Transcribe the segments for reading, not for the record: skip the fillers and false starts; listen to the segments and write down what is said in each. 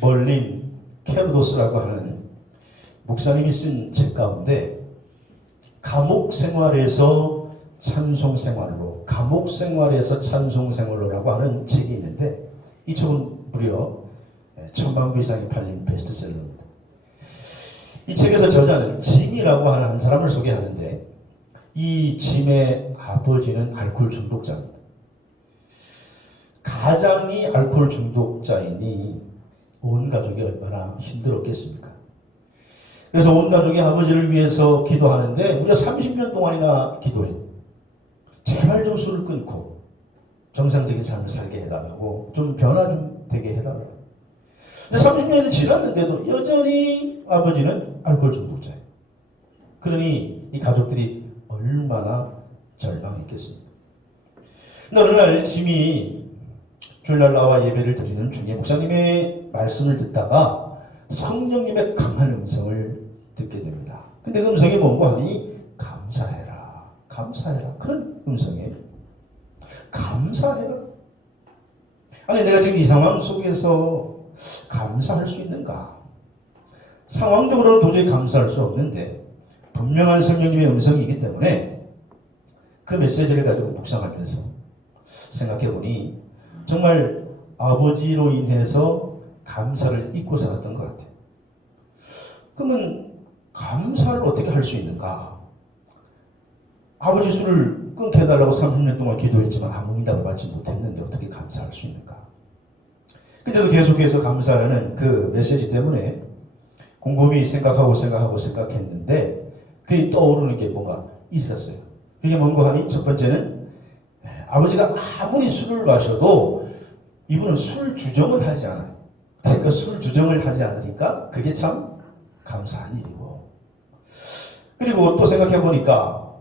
멀린 케르도스라고 하는 목사님이 쓴 책 가운데 감옥 생활에서 찬송 생활로, 감옥 생활에서 찬송 생활로라고 하는 책이 있는데 이 책은 무려 1000만 부 이상이 팔린 베스트셀러입니다. 이 책에서 저자는 짐이라고 하는 한 사람을 소개하는데 이 짐의 아버지는 알코올 중독자입니다. 가장이 알코올 중독자이니 온 가족이 얼마나 힘들었겠습니까? 그래서 온 가족이 아버지를 위해서 기도하는데 무려 30년 동안이나 기도해요. 제발 좀 술을 끊고 정상적인 삶을 살게 해달라고, 좀 변화 좀 되게 해달라고. 근데 30년이 지났는데도 여전히 아버지는 알코올 중독자예요. 그러니 이 가족들이 얼마나 절망했겠습니까? 근데 어느 날 짐이 주일날 나와 예배를 드리는 중에 목사님의 말씀을 듣다가 성령님의 강한 음성을 듣게 됩니다. 근데 그 음성이 뭔고 하니 감사해라, 감사해라. 그런 음성이에요. 감사해라. 아니 내가 지금 이 상황 속에서 감사할 수 있는가? 상황적으로는 도저히 감사할 수 없는데 분명한 성령님의 음성이기 때문에 그 메시지를 가지고 묵상하면서 생각해보니 정말 아버지로 인해서 감사를 잊고 살았던 것 같아요. 그러면 감사를 어떻게 할 수 있는가? 아버지 술을 끊게 해달라고 30년 동안 기도했지만 아무 응답을 받지 못했는데 어떻게 감사할 수 있는가? 근데도 계속해서 감사라는 그 메시지 때문에 곰곰이 생각했는데 그게 떠오르는 게 뭔가 있었어요. 그게 뭔가 하니 첫 번째는 아버지가 아무리 술을 마셔도 이분은 술 주정을 하지 않아요. 그러니까 술 주정을 하지 않으니까 그게 참 감사한 일이고, 그리고 또 생각해 보니까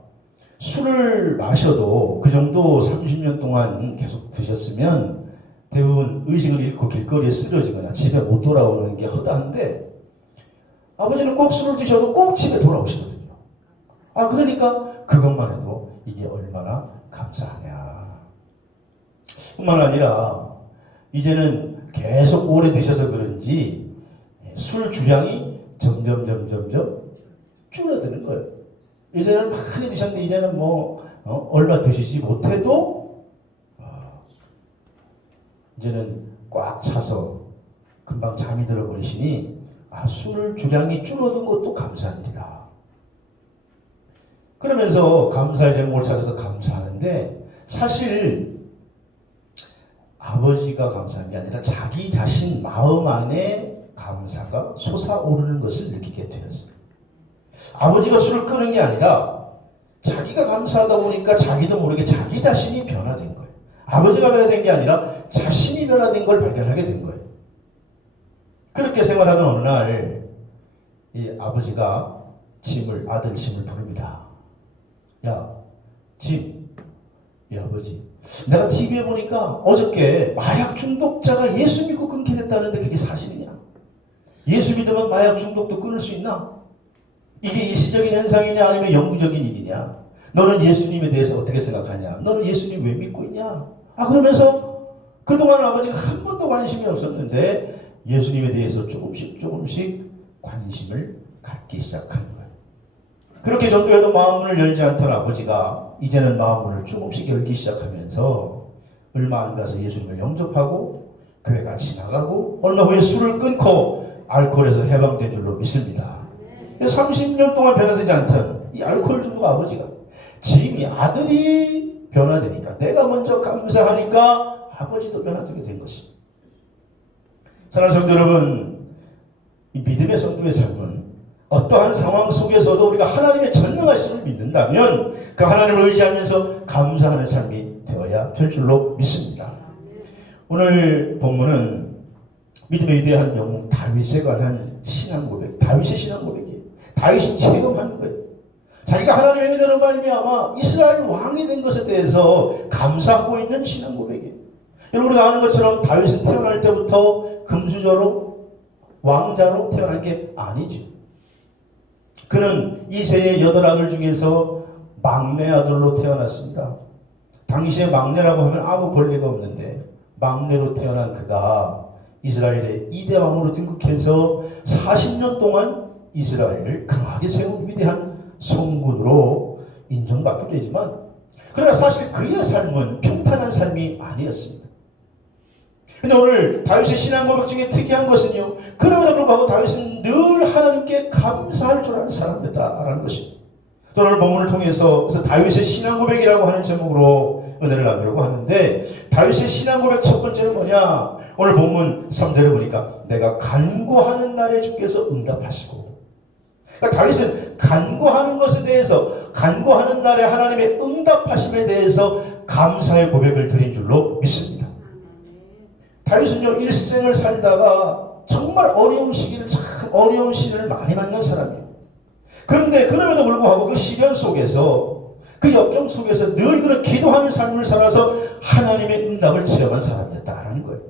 술을 마셔도 그 정도 30년 동안 계속 드셨으면 대부분 의식을 잃고 길거리에 쓰러지거나 집에 못 돌아오는 게 허다한데 아버지는 꼭 술을 드셔도 꼭 집에 돌아오시거든요. 그러니까 그것만 해도 이게 얼마나 감사하냐. 뿐만 아니라 이제는 계속 오래 드셔서 그런지 술 주량이 점점 줄어드는 거예요. 이제는 많이 드셨는데 이제는 얼마 드시지 못해도 이제는 꽉 차서 금방 잠이 들어버리시니 술 주량이 줄어든 것도 감사한 일이다. 그러면서 감사의 제목을 찾아서 감사하는데 사실 아버지가 감사한 게 아니라 자기 자신 마음 안에 감사가 솟아오르는 것을 느끼게 되었어요. 아버지가 술을 끄는 게 아니라 자기가 감사하다 보니까 자기도 모르게 자기 자신이 변화된 거예요. 아버지가 변화된 게 아니라 자신이 변화된 걸 발견하게 된 거예요. 그렇게 생활하던 어느 날 이 아버지가 아들 짐을 부릅니다. 야, 짐, 이 아버지, 내가 TV에 보니까 어저께 마약 중독자가 예수 믿고 끊게 됐다는데 그게 사실이냐? 예수 믿으면 마약 중독도 끊을 수 있나? 이게 일시적인 현상이냐 아니면 영구적인 일이냐? 너는 예수님에 대해서 어떻게 생각하냐? 너는 예수님 왜 믿고 있냐? 그러면서 그동안 아버지가 한 번도 관심이 없었는데 예수님에 대해서 조금씩 관심을 갖기 시작하는 거예요. 그렇게 전도해도 마음문을 열지 않던 아버지가 이제는 마음문을 조금씩 열기 시작하면서 얼마 안 가서 예수님을 영접하고 교회 같이 나가고 얼마 후에 술을 끊고 알코올에서 해방된 줄로 믿습니다. 30년 동안 변화되지 않던 이 알코올 중독 아버지가 짐이 아들이 변화되니까 내가 먼저 감사하니까 아버지도 변화되게 된 것입니다. 사랑하는 성도 여러분, 이 믿음의 성도의 삶은 어떠한 상황 속에서도 우리가 하나님의 전능하심을 믿는다면 그 하나님을 의지하면서 감사하는 삶이 되어야 될 줄로 믿습니다. 오늘 본문은 믿음의 위대한 영웅 다윗에 관한 신앙 고백, 다윗의 신앙 고백이에요. 다윗이 체험한 거예요. 자기가 하나님의 은혜로 말미암아 이스라엘 왕이 된 것에 대해서 감사하고 있는 신앙 고백이에요. 여러분, 우리가 아는 것처럼 다윗은 태어날 때부터 금수저로 왕자로 태어난 게 아니죠. 그는 이세의 8아들 중에서 막내 아들로 태어났습니다. 당시에 막내라고 하면 아무 권리가 없는데 막내로 태어난 그가 이스라엘의 2대 왕으로 등극해서 40년 동안 이스라엘을 강하게 세운 위대한 성군으로 인정받기도 되지만, 그러나 사실 그의 삶은 평탄한 삶이 아니었습니다. 근데 오늘 다윗의 신앙 고백 중에 특이한 것은요, 그럼에도 불구하고 다윗은 늘 하나님께 감사할 줄 아는 사람이었다라는 것입니다. 오늘 본문을 통해서 그래서 다윗의 신앙 고백이라고 하는 제목으로 은혜를 나누려고 하는데, 다윗의 신앙 고백 첫 번째는 뭐냐? 오늘 본문 3절에 보니까 내가 간구하는 날에 주께서 응답하시고, 그러니까 다윗은 간구하는 것에 대해서, 간구하는 날에 하나님의 응답하심에 대해서 감사의 고백을 드린 줄로 믿습니다. 다윗은요, 일생을 살다가 정말 어려운 시기를, 참 어려운 시기를 많이 만난 사람이에요. 그런데 그럼에도 불구하고 그 시련 속에서, 그 역경 속에서 늘 그런 기도하는 삶을 살아서 하나님의 응답을 체험한 사람이었다라는 거예요.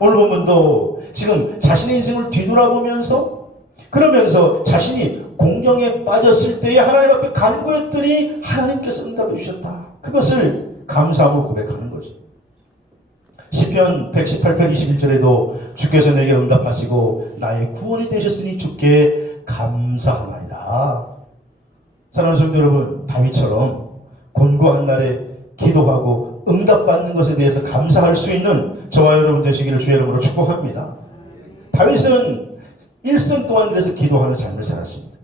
오늘 본문도 지금 자신의 인생을 뒤돌아보면서, 그러면서 자신이 공경에 빠졌을 때에 하나님 앞에 간구했더니 하나님께서 응답해 주셨다. 그것을 감사함으로 고백하는 거죠. 시편 118편 21절에도 주께서 내게 응답하시고 나의 구원이 되셨으니 주께 감사하나이다. 사랑하는 성도 여러분, 다윗처럼 곤고한 날에 기도하고 응답받는 것에 대해서 감사할 수 있는 저와 여러분 되시기를 주의 이름으로 축복합니다. 다윗은 일생 동안 그래서 기도하는 삶을 살았습니다.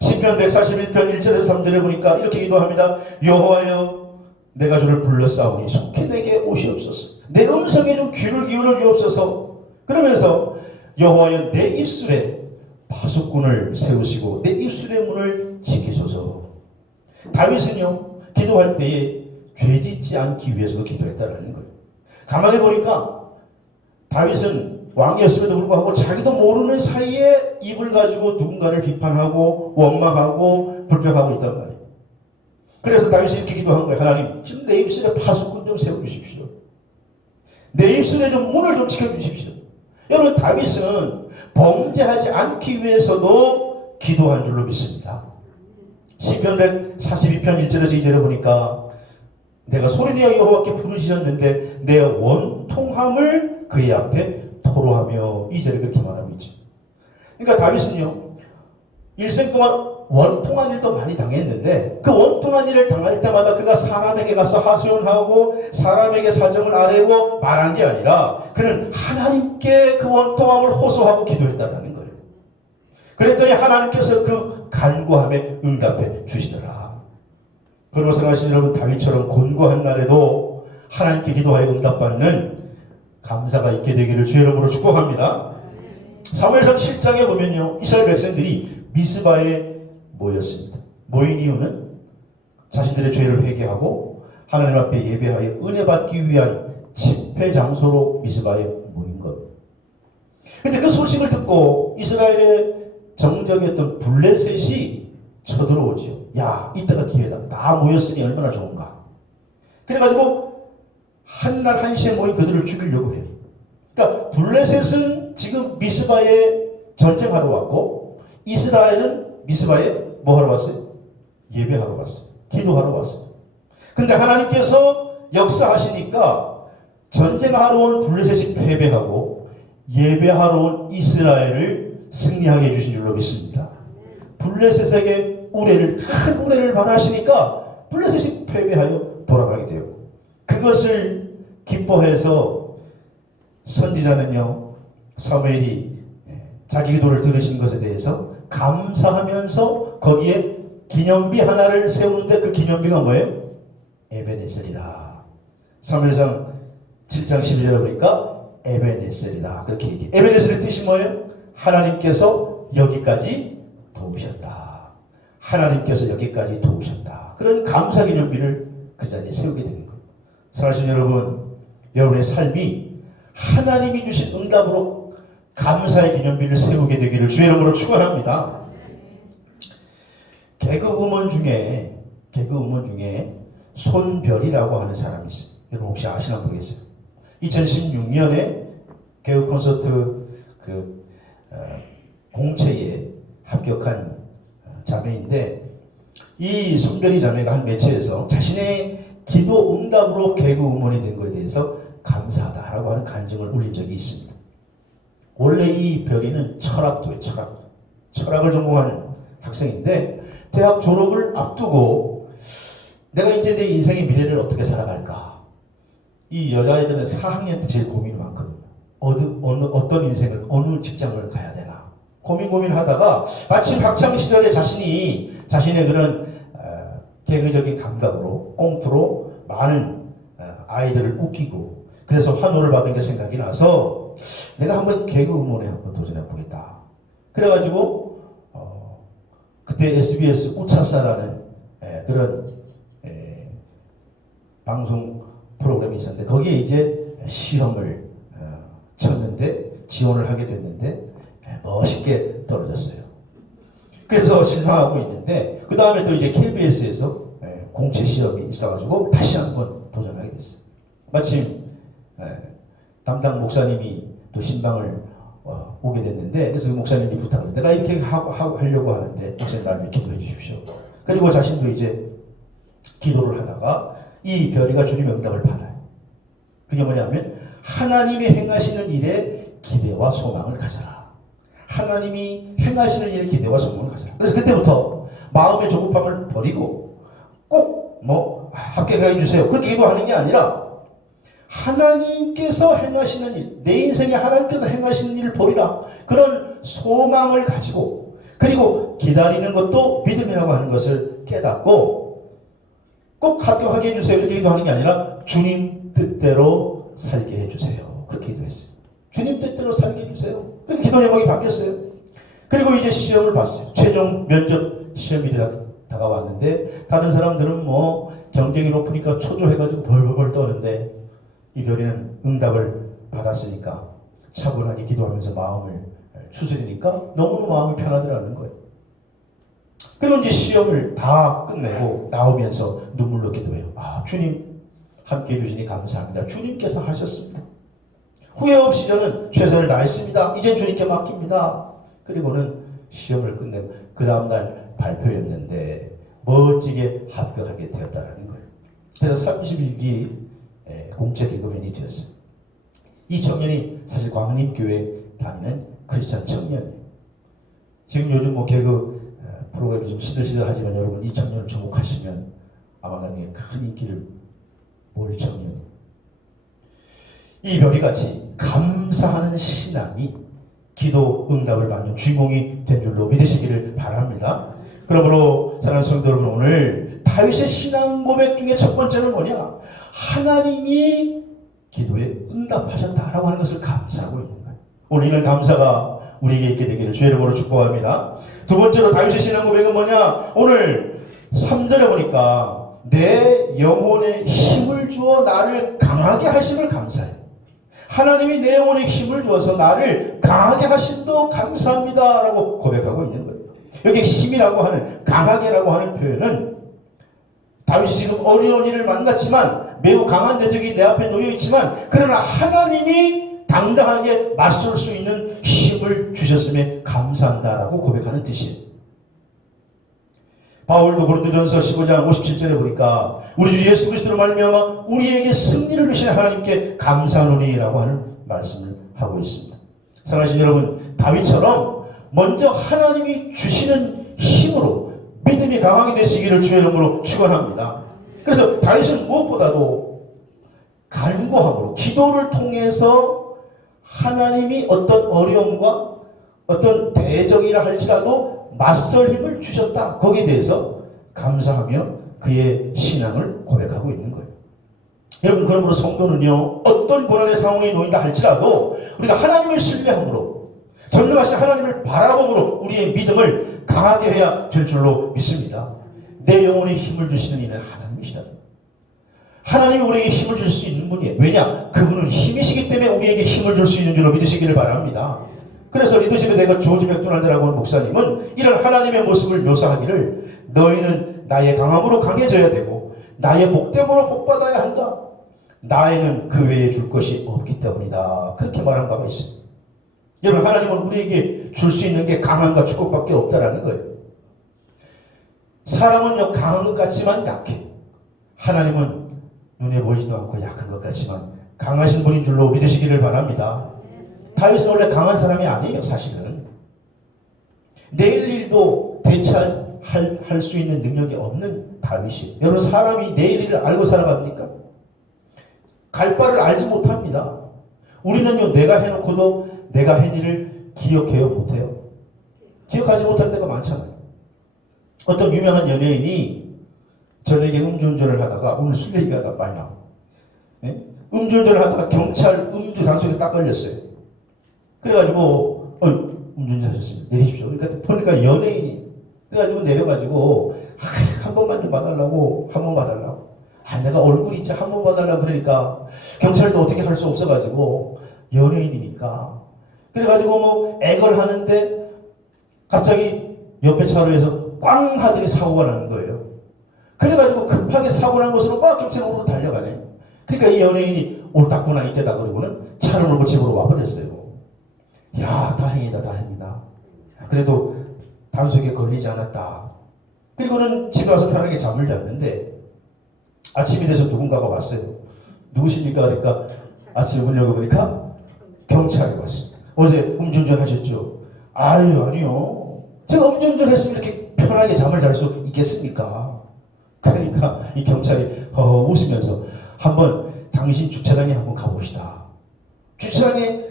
시편 141편 1절에서 3절에 보니까 이렇게 기도합니다. 여호와여, 내가 주를 불러싸우니 속히 내게 오시옵소서. 내 음성에 좀 귀를 기울여 주옵소서. 그러면서 여호와여, 내 입술에 파수꾼을 세우시고 내 입술의 문을 지키소서. 다윗은요, 기도할 때에 죄짓지 않기 위해서도 기도했다라는 거예요. 가만히 보니까 다윗은 왕이었음에도 불구하고 자기도 모르는 사이에 입을 가지고 누군가를 비판하고 원망하고 불평하고 있단 말이에요. 그래서 다윗이 이렇게 기도한 거예요. 하나님, 지금 내 입술에 파수꾼 좀 세워주십시오. 내 입술에 좀 문을 좀 지켜주십시오. 여러분, 다윗은 범죄하지 않기 위해서도 기도한 줄로 믿습니다. 시편 142편 1절에서 2절에 보니까 내가 소리내어 여호와께 부르시셨는데 내 원통함을 그의 앞에 토로하며, 2절에 그렇게 말하고 있죠. 그러니까 다윗은요, 일생 동안 원통한 일도 많이 당했는데 그 원통한 일을 당할 때마다 그가 사람에게 가서 하소연하고 사람에게 사정을 아뢰고 말한 게 아니라 그는 하나님께 그 원통함을 호소하고 기도했다는 거예요. 그랬더니 하나님께서 그 간구함에 응답해 주시더라. 그러고 생각하시는 여러분, 다윗처럼 곤고한 날에도 하나님께 기도하여 응답받는 감사가 있게 되기를 주의 이름으로 축복합니다. 사무엘상 7장에 보면요, 이스라엘 백성들이 미스바에 모였습니다. 모인 이유는 자신들의 죄를 회개하고 하나님 앞에 예배하여 은혜 받기 위한 집회 장소로 미스바에 모인 것. 그런데 그 소식을 듣고 이스라엘의 정적이었던 블레셋이 쳐들어오죠. 야, 이때가 기회다. 다 모였으니 얼마나 좋은가. 그래가지고 한날 한시에 모인 그들을 죽이려고 해요. 그러니까 블레셋은 지금 미스바에 전쟁하러 왔고 이스라엘은 미스바에 뭐 하러 왔어요? 예배하러 왔어요. 기도하러 왔어요. 근데 하나님께서 역사하시니까 전쟁하러 온 블레셋이 패배하고 예배하러 온 이스라엘을 승리하게 해주신 줄로 믿습니다. 블레셋에게 큰 우레를 발하시니까 블레셋이 패배하여 돌아가게 되었고, 그것을 기뻐해서 선지자는요, 사무엘이 자기 기도를 들으신 것에 대해서 감사하면서 거기에 기념비 하나를 세우는데 그 기념비가 뭐예요? 에베네셀이다. 사무엘상 7장 12절에 보니까 에베네셀이다. 그렇게 얘기해요. 에베네셀의 뜻이 뭐예요? 하나님께서 여기까지 도우셨다. 하나님께서 여기까지 도우셨다. 그런 감사 기념비를 그 자리에 세우게 되는 거예요. 사랑하시는 여러분, 여러분의 삶이 하나님이 주신 응답으로 감사의 기념비를 세우게 되기를 주의 이름으로 축원합니다. 개그우먼 중에 손별이라고 하는 사람이 있어요. 여러분 혹시 아시나 모르겠어요. 2016년에 개그 콘서트 공채에 합격한 자매인데, 이 손별이 자매가 한 매체에서 자신의 기도 응답으로 개그우먼이 된 것에 대해서 감사하다라고 하는 간증을 올린 적이 있습니다. 원래 이 별이는 철학도예요. 철학을 전공하는 학생인데 대학 졸업을 앞두고 내가 이제 내 인생의 미래를 어떻게 살아갈까. 이 여자애들은 4학년 때 제일 고민이 많거든요. 어떤 인생을, 어느 직장을 가야 되나. 고민하다가 마침 학창시절에 자신의 그런 개그적인 감각으로 꽁트로 많은 아이들을 웃기고 그래서 환호를 받은 게 생각이 나서 내가 한번 개그 음원에 한번 도전해 보겠다. 그래가지고 그때 SBS 우차사라는 그런 방송 프로그램이 있었는데 거기에 이제 시험을 쳤는데 지원을 하게 됐는데 멋있게 떨어졌어요. 그래서 실망하고 있는데 그 다음에 또 이제 KBS에서 공채 시험이 있어가지고 다시 한번 도전하게 됐어요. 마침 담당 목사님이 또 신방을 오게 됐는데 그래서 그 목사님이 부탁을 내가 이렇게 하려고 하는데 목사님 나를 기도해 주십시오. 그리고 자신도 이제 기도를 하다가 이 별이가 주님의 응답을 받아요. 그게 뭐냐면 하나님이 행하시는 일에 기대와 소망을 가져라. 하나님이 행하시는 일에 기대와 소망을 가져라. 그래서 그때부터 마음의 조급함을 버리고 꼭 합격해 주세요. 그렇게 기도하는 게 아니라 하나님께서 행하시는 일, 내 인생에 하나님께서 행하시는 일을 보리라. 그런 소망을 가지고 그리고 기다리는 것도 믿음이라고 하는 것을 깨닫고 꼭 합격하게 해주세요. 이렇게 기도하는 게 아니라 주님 뜻대로 살게 해주세요. 그렇게 기도했어요. 주님 뜻대로 살게 해주세요. 그렇게 기도 제목이 바뀌었어요. 그리고 이제 시험을 봤어요. 최종 면접 시험이 다가왔는데 다른 사람들은 경쟁이 높으니까 초조해가지고 벌벌 떠는데 이 별이는 응답을 받았으니까 차분하게 기도하면서 마음을 추스리니까 너무 마음이 편하더라는 거예요. 그리고 이제 시험을 다 끝내고 나오면서 눈물로 기도해요. 주님 함께 해주시니 감사합니다. 주님께서 하셨습니다. 후회 없이 저는 최선을 다했습니다. 이제 주님께 맡깁니다. 그리고는 시험을 끝내고 그 다음날 발표였는데 멋지게 합격하게 되었다는 거예요. 그래서 31기 공채 개그맨이 되었어요. 이 청년이 사실 광림교회 다니는 크리스찬 청년이에요. 지금 요즘 개그 프로그램이 좀 시들시들하지만 여러분 이 청년을 주목하시면 아마 나중에 큰 인기를 볼 청년이에요. 이 별이같이 감사하는 신앙이 기도 응답을 받는 주인공이 된 줄로 믿으시기를 바랍니다. 그러므로 사랑하는 성도 여러분, 오늘 다윗의 신앙 고백 중에 첫 번째는 뭐냐? 하나님이 기도에 응답하셨다라고 하는 것을 감사하고 있는 거예요. 오늘 이런 감사가 우리에게 있게 되기를 주의 이름으로 축복합니다. 두 번째로 다윗의 신앙 고백은 뭐냐? 오늘 3절에 보니까 내 영혼에 힘을 주어 나를 강하게 하심을 감사해요. 하나님이 내 영혼에 힘을 주어서 나를 강하게 하심도 감사합니다 라고 고백하고 있는 거예요. 여기 힘이라고 하는, 강하게라고 하는 표현은 다윗이 지금 어려운 일을 만났지만 매우 강한 대적이 내 앞에 놓여 있지만 그러나 하나님이 당당하게 맞설 수 있는 힘을 주셨음에 감사한다라고 고백하는 뜻이에요. 바울도 고린도전서 15장 57절에 보니까 우리 주 예수 그리스도로 말미암아 우리에게 승리를 주신 하나님께 감사하노니라고 하는 말씀을 하고 있습니다. 사랑하신 여러분, 다윗처럼 먼저 하나님이 주시는 힘으로 믿음이 강하게 되시기를 주의 이름으로 축원합니다. 그래서 다윗은 무엇보다도 간구함으로 기도를 통해서 하나님이 어떤 어려움과 어떤 대적이라 할지라도 맞설 힘을 주셨다. 거기에 대해서 감사하며 그의 신앙을 고백하고 있는 거예요. 여러분, 그러므로 성도는요, 어떤 고난의 상황에 놓인다 할지라도 우리가 하나님을 신뢰함으로 전능하신 하나님을 바라봄으로 우리의 믿음을 강하게 해야 될 줄로 믿습니다. 내 영혼에 힘을 주시는 이는 하나님이시다. 하나님이 우리에게 힘을 줄 수 있는 분이에요. 왜냐? 그분은 힘이시기 때문에 우리에게 힘을 줄 수 있는 줄로 믿으시기를 바랍니다. 그래서 리더십의 대가 조지 맥도날드라고 하는 목사님은 이런 하나님의 모습을 묘사하기를 너희는 나의 강함으로 강해져야 되고 나의 복됨으로 복받아야 한다. 나에는 그 외에 줄 것이 없기 때문이다. 그렇게 말한 바가 있습니다. 여러분, 하나님은 우리에게 줄 수 있는 게 강함과 축복밖에 없다라는 거예요. 사람은요, 강한 것 같지만 약해. 하나님은 눈에 보이지도 않고 약한 것 같지만 강하신 분인 줄로 믿으시기를 바랍니다. 다윗은 원래 강한 사람이 아니에요. 사실은 내일 일도 대처할 수 있는 능력이 없는 다윗이에요. 여러분, 사람이 내일 일을 알고 살아갑니까? 갈 바를 알지 못합니다. 우리는요, 내가 해놓고도 내가 한 일을 기억해요 못해요? 기억하지 못할 때가 많잖아요. 어떤 유명한 연예인이 저녁에 음주운전을 하다가, 오늘 술 얘기가 많이 나와. 예? 음주운전을 하다가 경찰 음주 단속에 딱 걸렸어요. 그래가지고 음주운전 하셨습니다. 내리십시오. 그러니까 보니까 연예인이. 그래가지고 내려가지고 한 번만 좀 봐달라고, 한 번 봐달라고. 내가 얼굴이 진짜 한 번 봐달라고 그러니까 경찰도 어떻게 할 수 없어가지고 연예인이니까. 그래가지고 뭐 애걸 하는데 갑자기 옆에 차로에서 꽝 하더니 사고가 나는 거예요. 그래가지고 급하게 사고 난 곳으로 막 경찰으로 달려가네. 그러니까 이 연예인이 옳았구나 이때다 그러고는 차를 몰고 집으로 와버렸어요. 야, 다행이다 다행이다. 그래도 단속에 걸리지 않았다. 그리고는 집에 와서 편하게 잠을 잤는데 아침이 돼서 누군가가 왔어요. 누구십니까? 그러니까 아침에 문 열어보니까 경찰이 왔습니다. 어제 음주운전 하셨죠? 아니요. 제가 음주운전 했으면 이렇게 편하게 잠을 잘 수 있겠습니까? 그러니까 이 경찰이 웃으면서 한번 당신 주차장에 한번 가봅시다. 주차장에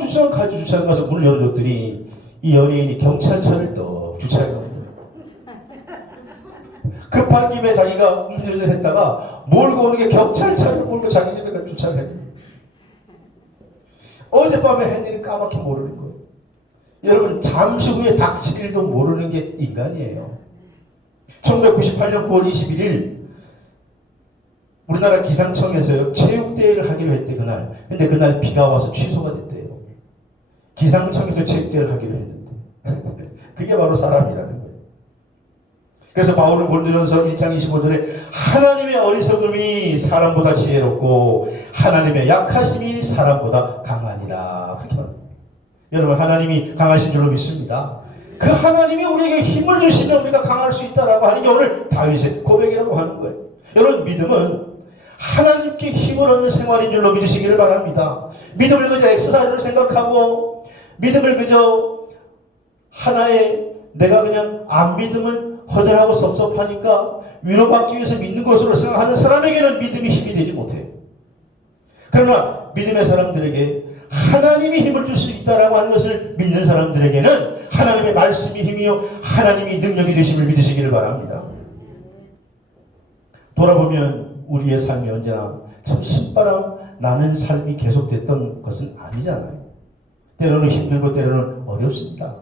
주차장 가죠. 주차장 가서 문을 열어줬더니 이 연예인이 경찰차를 또 주차장에 놓은 거예요. 급한 김에 자기가 음주운전 했다가 몰고 오는 게 경찰차를 몰고 자기 집에 가 주차를 했어요. 어젯밤에 한 일이 까맣게 모르는 거예요. 여러분, 잠시 후에 닥칠 일도 모르는 게 인간이에요. 1998년 9월 21일 우리나라 기상청에서요 체육대회를 하기로 했대 그날. 근데 그날 비가 와서 취소가 됐대요. 기상청에서 체육대회를 하기로 했는데 그게 바로 사람이라는 거예요. 그래서 바울은 고린도전서 1장 25절에 하나님의 어리석음이 사람보다 지혜롭고 하나님의 약하심이 사람보다 강하니라. 그렇게 말합니다. 여러분, 하나님이 강하신 줄로 믿습니다. 그 하나님이 우리에게 힘을 주시면 우리가 강할 수 있다라고 하는 게 오늘 다윗의 고백이라고 하는 거예요. 여러분, 믿음은 하나님께 힘을 얻는 생활인 줄로 믿으시기를 바랍니다. 믿음을 그저 엑서사이즈로 생각하고 믿음을 그저 하나의 내가 그냥 안 믿으면 허전하고 섭섭하니까 위로받기 위해서 믿는 것으로 생각하는 사람에게는 믿음이 힘이 되지 못해요. 그러나 믿음의 사람들에게 하나님이 힘을 줄 수 있다라고 하는 것을 믿는 사람들에게는 하나님의 말씀이 힘이요 하나님이 능력이 되심을 믿으시기를 바랍니다. 돌아보면 우리의 삶이 언제나 참 신바람 나는 삶이 계속됐던 것은 아니잖아요. 때로는 힘들고 때로는 어렵습니다.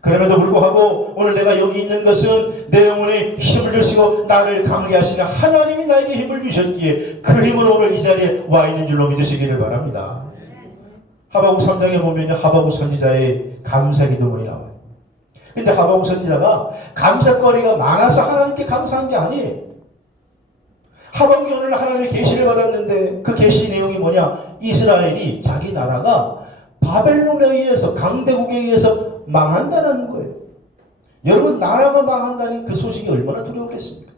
그럼에도 불구하고 오늘 내가 여기 있는 것은 내 영혼에 힘을 주시고 나를 강하게 하시는 하나님이 나에게 힘을 주셨기에 그 힘으로 오늘 이 자리에 와 있는 줄로 믿으시기를 바랍니다. 하박국 3장에 보면 하박국 선지자의 감사 기도문이 나와요. 근데 하박국 선지자가 감사거리가 많아서 하나님께 감사한 게 아니에요. 하박국이 오늘 하나님의 계시를 받았는데 그 계시 내용이 뭐냐? 이스라엘이 자기 나라가 바벨론에 의해서 강대국에 의해서 망한다는 거예요. 여러분, 나라가 망한다는 그 소식이 얼마나 두려웠겠습니까?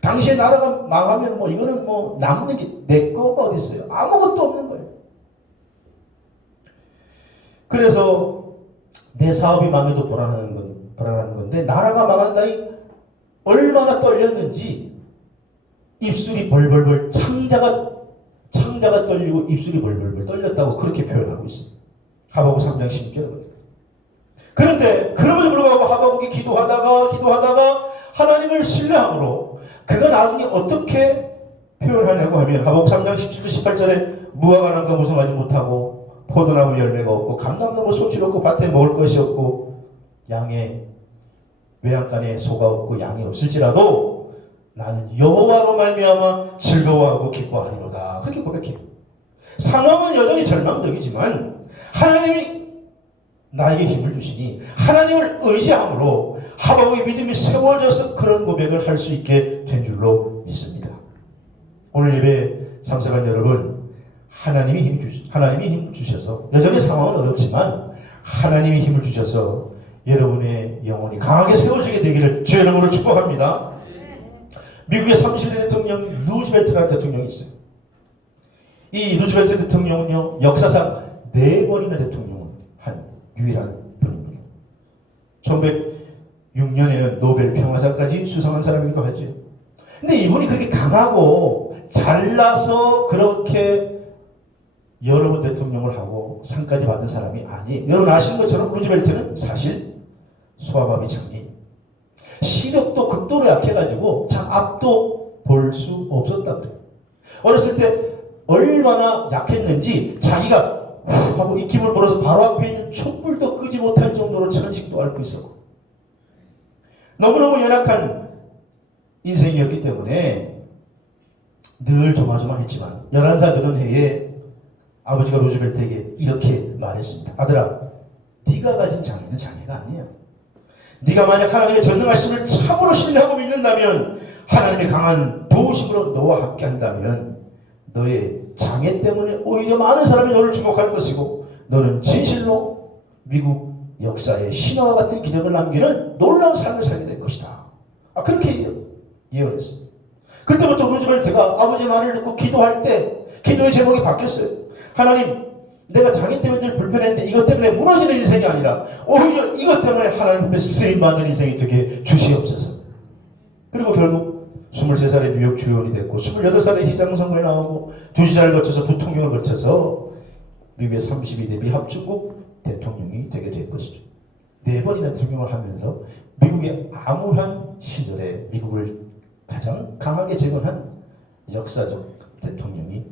당시에 나라가 망하면 이거는 남는 게 내 거가 어디 있어요? 아무것도 없는 거예요. 그래서 내 사업이 망해도 불안한 건데 나라가 망한다니 얼마나 떨렸는지 입술이 벌벌벌 창자가 떨리고 입술이 벌벌벌 떨렸다고 그렇게 표현하고 있습니다. 하박국 3장 10절에. 그런데 그럼에도 불구하고 하박국이 기도하다가 하나님을 신뢰함으로 그가 나중에 어떻게 표현하냐고 하면 하박국 3장 17절 18절에 무화과 나무가 무성하지 못하고 포도나무 열매가 없고 감람나무 소출이 없고 밭에 먹을 것이 없고 양의 외양간에 소가 없고 양이 없을지라도 나는 여호와로 말미암아 즐거워하고 기뻐하리로다. 그렇게 고백해요. 상황은 여전히 절망적이지만 하나님이 나에게 힘을 주시니 하나님을 의지함으로 하박국의 믿음이 세워져서 그런 고백을 할 수 있게 된 줄로 믿습니다. 오늘 예배 참석한 여러분, 하나님이 힘을 주셔서 여전히 상황은 어렵지만 하나님이 힘을 주셔서 여러분의 영혼이 강하게 세워지게 되기를 주의 이름으로 축복합니다. 미국의 30대 대통령 루즈벨트라는 대통령이 있어요. 이 루즈벨트 대통령은요, 역사상 4번이나 대통령을 한 유일한 분입니다. 1906년에는 노벨 평화상까지 수상한 사람이기도 하죠. 근데 이분이 그렇게 강하고 잘나서 그렇게 여러 번 대통령을 하고 상까지 받은 사람이 아니에요. 여러분 아시는 것처럼 루즈벨트는 사실 소아마비 장애인, 시력도 극도로 약해가지고 참 앞도 볼 수 없었다고 그래요. 어렸을 때 얼마나 약했는지 자기가 하고 입김을 불어서 바로 앞에 있는 촛불도 끄지 못할 정도로 천식도 앓고 있었고, 너무너무 연약한 인생이었기 때문에 늘 조마조마했지만 11살 되던 해에 아버지가 루즈벨트에게 이렇게 말했습니다. 아들아, 네가 가진 장애는 장애가 아니야. 네가 만약 하나님의 전능하심을 참으로 신뢰하고 믿는다면, 하나님의 강한 도우심으로 너와 함께 한다면 너의 장애 때문에 오히려 많은 사람이 너를 주목할 것이고, 너는 진실로 미국 역사에 신화와 같은 기적을 남기는 놀라운 삶을 살게 될 것이다. 그렇게 예언했어요. 그때부터 루즈벨트가 아버지 말을 듣고 기도할 때 기도의 제목이 바뀌었어요. 하나님, 내가 장애 때문에 늘 불편했는데 이것 때문에 무너지는 인생이 아니라 오히려 이것 때문에 하나님 앞에 쓰임받는 인생이 되게 주시옵소서. 그리고 결국 23살에 뉴욕 주요원이 됐고 28살에 시장 선거에 나오고 2시자를 거쳐서 부통령을 거쳐서 미국의 32대 미합중국 대통령이 되게 될 것이죠. 4번이나 대통령을 하면서 미국의 암울한 시절에 미국을 가장 강하게 재건한 역사적 대통령이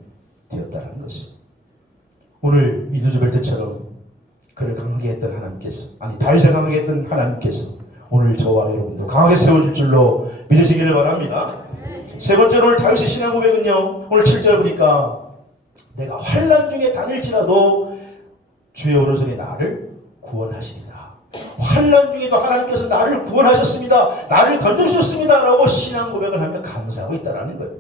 되었다는 것입니다. 오늘 이 루즈벨트처럼 그를 강하게 했던 하나님께서, 아니 다윗을 강하게 했던 하나님께서 오늘 저와 여러분도 강하게 세워줄 줄로 믿으시기를 바랍니다. 세 번째로 오늘 다윗의 신앙 고백은요, 오늘 7절 보니까 내가 환난 중에 다닐지라도 주의 오른손이 나를 구원하시리라. 환난 중에도 하나님께서 나를 구원하셨습니다, 나를 건져주셨습니다 라고 신앙 고백을 하며 감사하고 있다는 거예요.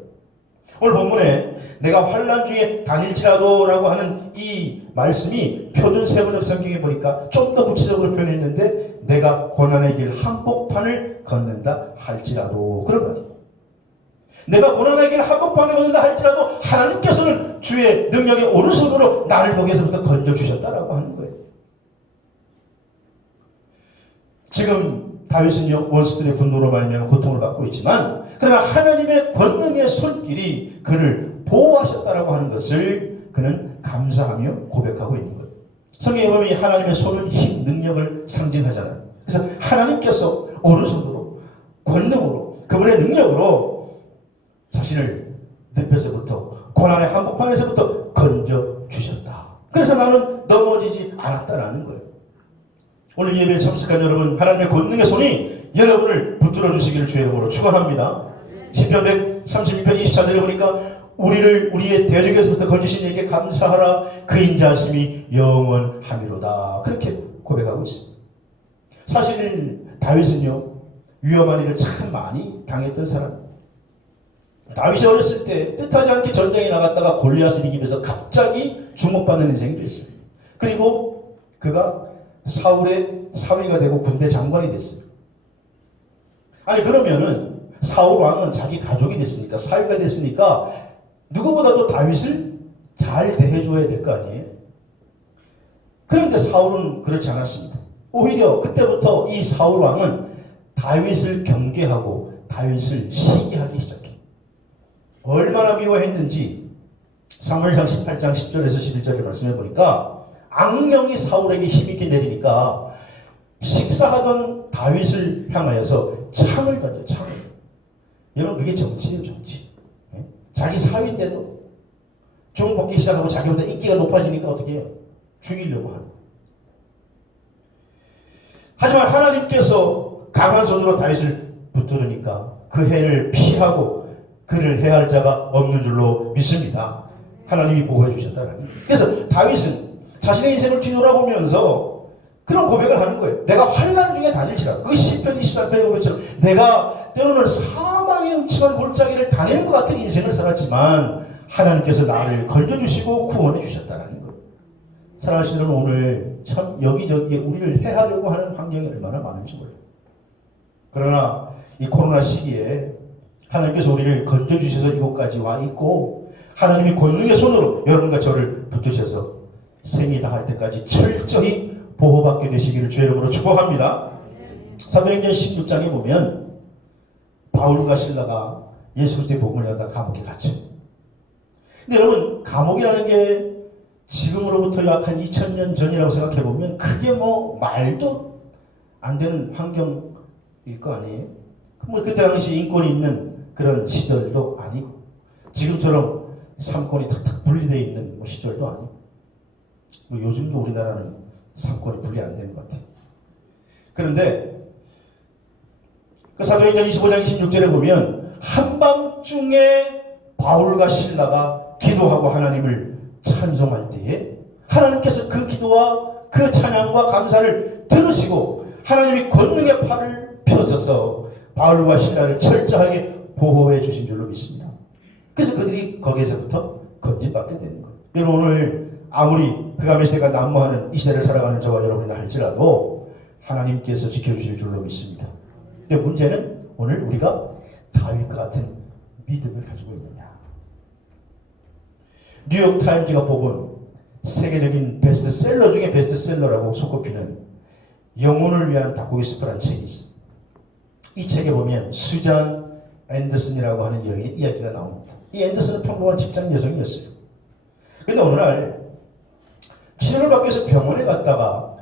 오늘 본문에 내가 환난 중에 다닐지라도 라고 하는 이 말씀이 표준 세번역 성경에 보니까 좀 더 구체적으로 표현했는데, 내가 고난의 길 한복판을 걷는다 할지라도, 그런 거죠. 내가 고난의 길 한복판을 걷는다 할지라도 하나님께서는 주의 능력의 오른손으로 나를 거기에서부터 건져주셨다라고 하는 거예요. 지금 다윗은요, 원수들의 분노로 말미암아 고통을 받고 있지만, 그러나 하나님의 권능의 손길이 그를 보호하셨다라고 하는 것을 그는 감사하며 고백하고 있는 거예요. 성경에 보면 하나님의 손은 힘, 능력을 상징하잖아요. 그래서 하나님께서 오른손으로, 권능으로, 그분의 능력으로 자신을 늪에서부터, 고난의 한복판에서부터 건져주셨다. 그래서 나는 넘어지지 않았다라는 거예요. 오늘 예배에 참석한 여러분, 하나님의 권능의 손이 여러분을 붙들어 주시기를 주의 이름으로 축원합니다. 시편 136편 24절에 보니까 우리를 우리의 대적에서부터 건지신 이에게 감사하라, 그 인자하심이 영원하미로다, 그렇게 고백하고 있습니다. 사실 다윗은요, 위험한 일을 참 많이 당했던 사람입니다. 다윗이 어렸을 때 뜻하지 않게 전장에 나갔다가 골리앗을 이기면서 갑자기 주목받는 인생이 됐어요. 그리고 그가 사울의 사위가 되고 군대 장관이 됐어요. 아니 그러면은 사울 왕은 자기 가족이 됐으니까, 사위가 됐으니까 누구보다도 다윗을 잘 대해줘야 될 거 아니에요. 그런데 사울은 그렇지 않았습니다. 오히려 그때부터 이 사울 왕은 다윗을 경계하고 다윗을 시기하기 시작해요. 얼마나 미워했는지 사무엘상 18장 10절에서 11절을 말씀해 보니까, 악령이 사울에게 힘있게 내리니까 식사하던 다윗을 향하여서 창을 던져, 창을. 여러분 그게 정치예요, 정치. 자기 사위인데도 종 먹기 시작하고 자기보다 인기가 높아지니까 어떻게 해요? 죽이려고 하는. 하지만 하나님께서 강한 손으로 다윗을 붙들으니까 그 해를 피하고 그를 해할 자가 없는 줄로 믿습니다. 하나님이 보호해 주셨다는 거예요. 그래서 다윗은 자신의 인생을 뒤돌아보면서 그런 고백을 하는 거예요. 내가 환난 중에 다닐지라도, 그 시편 24편의 고백처럼 내가 때로는 사망의 음침한 골짜기를 다니는 것 같은 인생을 살았지만 하나님께서 나를 건져주시고 구원해 주셨다는 거예요. 사랑하시는 여러분, 오늘 참 여기저기에 우리를 해하려고 하는 환경이 얼마나 많은지 몰라요. 그러나 이 코로나 시기에 하나님께서 우리를 건져주셔서 이곳까지 와 있고, 하나님이 권능의 손으로 여러분과 저를 붙드셔서 생이 다할 때까지 철저히 보호받게 되시기를 주의 이름으로 축복합니다. 사도행전 16장에 보면 바울과 실라가 예수 그리스도의 복음을 전하다 감옥에 갇혀. 근데 여러분, 감옥이라는 게 지금으로부터 약 한 2000년 전이라고 생각해 보면 그게 뭐 말도 안 되는 환경일 거 아니에요? 뭐 그때 당시 인권이 있는 그런 시절도 아니고 지금처럼 삼권이 탁탁 분리되어 있는 뭐 시절도 아니고 뭐 요즘도 우리나라는 삼권이 분리 안 되는 것 같아요. 그런데 그 사도행전 25장 26절에 보면 한밤중에 바울과 실라가 기도하고 하나님을 찬송할 때에 하나님께서 그 기도와 그 찬양과 감사를 들으시고 하나님이 권능의 팔을 펴서서 바울과 실라를 철저하게 보호해 주신 줄로 믿습니다. 그래서 그들이 거기에서부터 건진받게 되는 거예요. 여러분, 오늘 아무리 그가메 시대가 난무하는 이 시대를 살아가는 저와 여러분이나 할지라도 하나님께서 지켜주실 줄로 믿습니다. 근데 문제는 오늘 우리가 다윗과 같은 믿음을 가지고 있느냐. 뉴욕타임즈가 뽑은 세계적인 베스트셀러 중에 베스트셀러라고 손꼽히는 영혼을 위한 닭고기 수프라는 책이 있습니다. 이 책에 보면 수잔 앤더슨이라고 하는 여인의 이야기가 나옵니다. 이 앤더슨은 평범한 직장 여성이었어요. 그런데 어느 날 치료를 받기 위해서 병원에 갔다가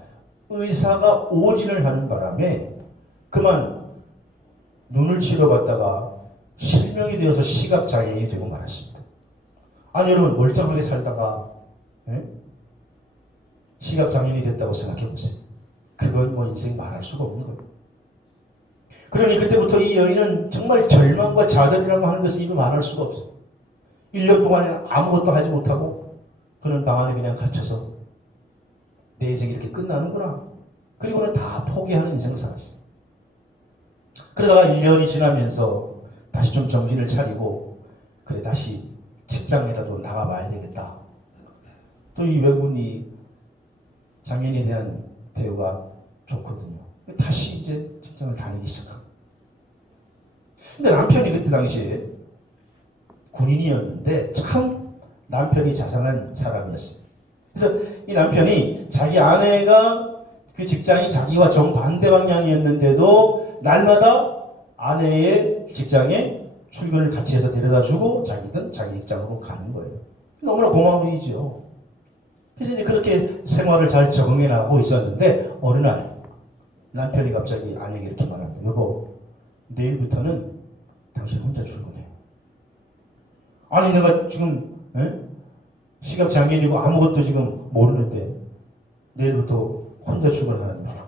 의사가 오진을 하는 바람에 그만 눈을 치료받다가 실명이 되어서 시각장애인이 되고 말았습니다. 아니 여러분, 멀쩡하게 살다가 시각장애인이 됐다고 생각해보세요. 그건 뭐 인생 말할 수가 없는 거예요. 그러니 그때부터 이 여인은 정말 절망과 좌절이라고 하는 것을 입에 말할 수가 없어요. 1년 동안에 아무것도 하지 못하고 그는 방 안에 그냥 갇혀서 내 인생이 이렇게 끝나는구나. 그리고는 다 포기하는 인생을 살았어요. 그러다가 1년이 지나면서 다시 좀 정신을 차리고 그래 다시 직장이라도 나가봐야 되겠다. 또 이 외국인이 장애인에 대한 대우가 좋거든요. 다시 이제 직장을 다니기 시작합니다. 근데 남편이 그때 당시에 군인이었는데 참 남편이 자상한 사람이었어요. 그래서 이 남편이 자기 아내가 그 직장이 자기와 정반대 방향이었는데도 날마다 아내의 직장에 출근을 같이 해서 데려다주고 자기는 자기 직장으로 가는 거예요. 너무나 고마운 일이죠. 그래서 이제 그렇게 생활을 잘 적응해 나가고 있었는데 어느 날 남편이 갑자기 아내에게 이렇게 말합니다. 여보, 내일부터는 당신 혼자 출근해. 아니 내가 지금 시각장애인이고 아무것도 지금 모르는데 내일부터 혼자 출근하는 거야.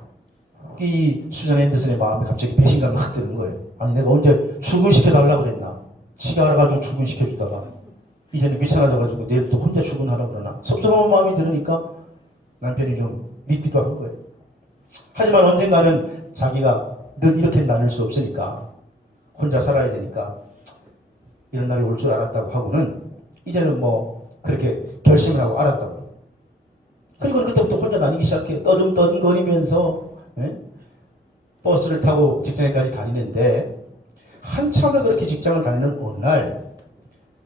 이 수잔 앤더슨의 마음에 갑자기 배신감이 확 드는 거예요. 아니 내가 언제 출근시켜달라고 그랬나. 지가 알아가지고 출근시켜주다가 이제는 귀찮아져가지고 내일부터 혼자 출근하라고 그러나. 섭섭한 마음이 들으니까 남편이 좀 믿기도 한 거예요. 하지만 언젠가는 자기가 늘 이렇게 나눌 수 없으니까 혼자 살아야 되니까 이런 날이 올 줄 알았다고 하고는 이제는 뭐 그렇게 결심을 하고 알았다고. 그리고 그때부터 혼자 다니기 시작해요. 떠듬떠듬거리면서 버스를 타고 직장에까지 다니는데 한참을 그렇게 직장을 다니는 어느 날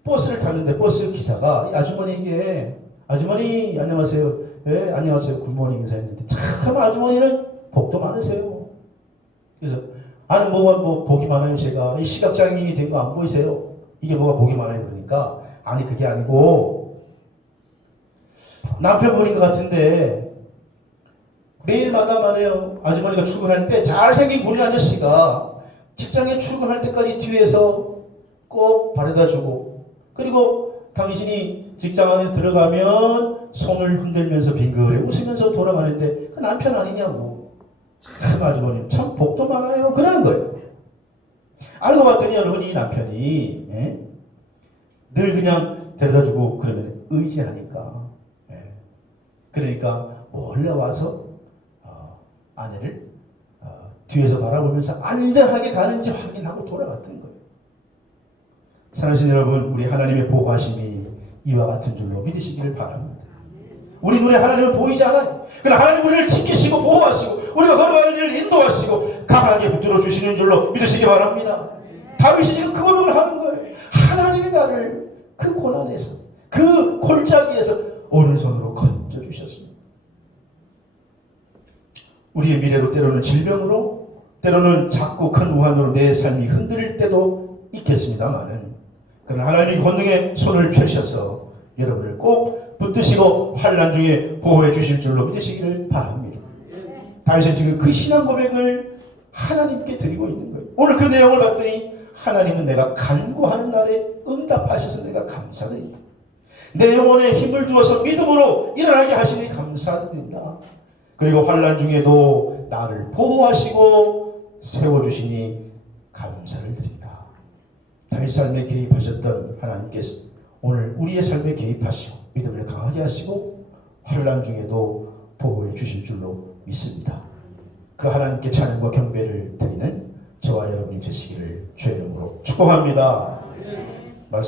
버스를 탔는데 버스 기사가 이 아주머니에게 아주머니 안녕하세요. 네, 안녕하세요. 굿모닝 인사했는데 참 아주머니는 복도 많으세요. 그래서 아니 뭐 복이 많아요. 제가 이 시각장애인이 된 거 안 보이세요? 이게 뭐가 복이 많아요? 그러니까 아니 그게 아니고 남편분인 것 같은데 매일마다 말해요. 아주머니가 출근할 때 잘생긴 군인 아저씨가 직장에 출근할 때까지 뒤에서 꼭 바래다주고 그리고 당신이 직장 안에 들어가면 손을 흔들면서 빙그레 웃으면서 돌아가는데 그 남편 아니냐고. 참 아주머니 참 복도 많아요. 그러는 거예요. 알고 봤더니 여러분 이 남편이 늘 그냥 데려다주고 그러면 의지하니까 그러니까 몰래 와서 아내를 뒤에서 바라보면서 안전하게 가는지 확인하고 돌아갔던 거예요. 사랑하시는 여러분, 우리 하나님의 보호하심이 이와 같은 줄로 믿으시기를 바랍니다. 우리 눈에 하나님은 보이지 않아요. 그러나 하나님 우리를 지키시고 보호하시고 우리가 걸어가는 일을 인도하시고 강하게 붙들어 주시는 줄로 믿으시기 바랍니다. 다윗이 지금 그 고백을 하는 거예요. 하나님이 나를 그 고난에서, 그 골짜기에서 오른손으로 건져주셨습니다. 우리의 미래도 때로는 질병으로, 때로는 작고 큰 우환으로 내 삶이 흔들릴 때도 있겠습니다만은, 그러나 하나님 권능의 손을 펴셔서 여러분을 꼭 붙드시고 환난 중에 보호해 주실 줄로 믿으시기를 바랍니다. 다윗은 지금 그 신앙 고백을 하나님께 드리고 있는 거예요. 오늘 그 내용을 봤더니 하나님은 내가 간구하는 날에 응답하셔서 내가 감사드립니다. 내 영혼에 힘을 주어서 믿음으로 일어나게 하시니 감사드립니다. 그리고 환난 중에도 나를 보호하시고 세워주시니 감사를 드립니다. 다윗 삶에 개입하셨던 하나님께서 오늘 우리의 삶에 개입하시고 믿음을 강하게 하시고 환난 중에도 보호해 주실 줄로 믿습니다. 그 하나님께 찬양과 경배를 드리는 저와 여러분이 되시기를 주의 이름으로 축복합니다.